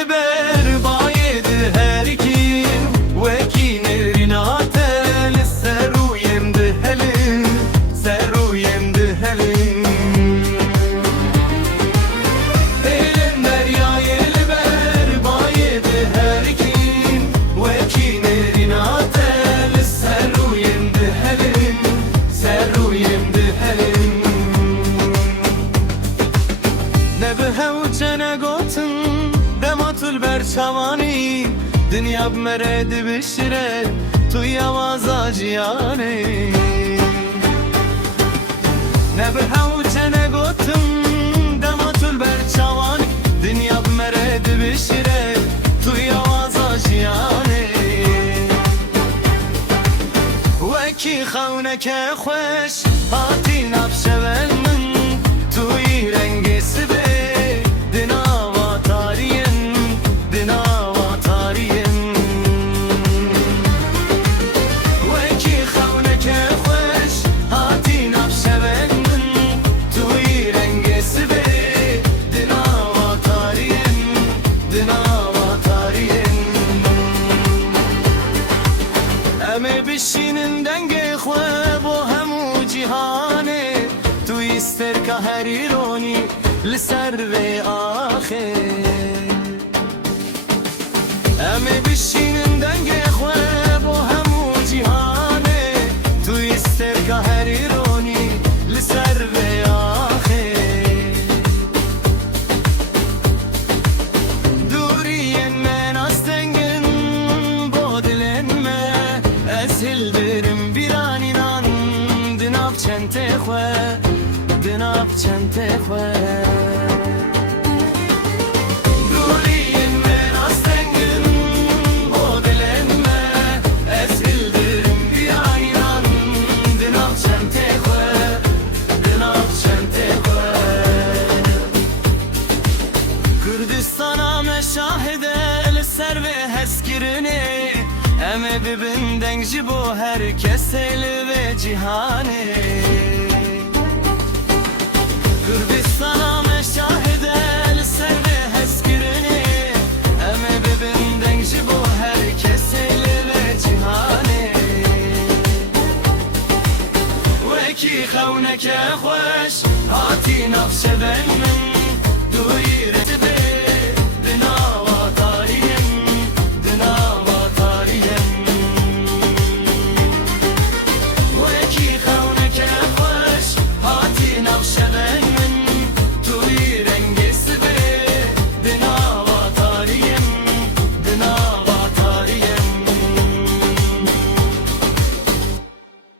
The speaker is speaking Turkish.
البر باید هر kim وكينرين عتل سرو يمدهلن سرو يمدهلن البر يا البر باید هر kim وكينرين عتل سرو يمدهلن سرو يمدهلن نبه وجنه قوتن دماتل برچوانی دنیا بمرد بشره تو یوازا جیانه نبه وجنه قوتن دماتل برچوانی دنیا بمرد بشره تو یوازا جیانه وکی خونک خوش هاتی نبشون من توی رنگ سبه بشینن دنگ خواب و همو جهانه تو ایستر که هری رونی لسر و آخر همه بشینن دنگ خواب و همو جهانه تو ایستر که هری رونی لسر و آخر دوری من از دنگن بودلنمه Sildirim bir an inan Dinav çente xwe Dinav çente xwe Duriyin men astengin Bodelenme Sildirim bir an inan Dinav çente xwe Dinav çente xwe Kürdistan'a meşahide El ser ve heskirini Eme bibinden jibo herkes eli ve cihane Kürdistan'a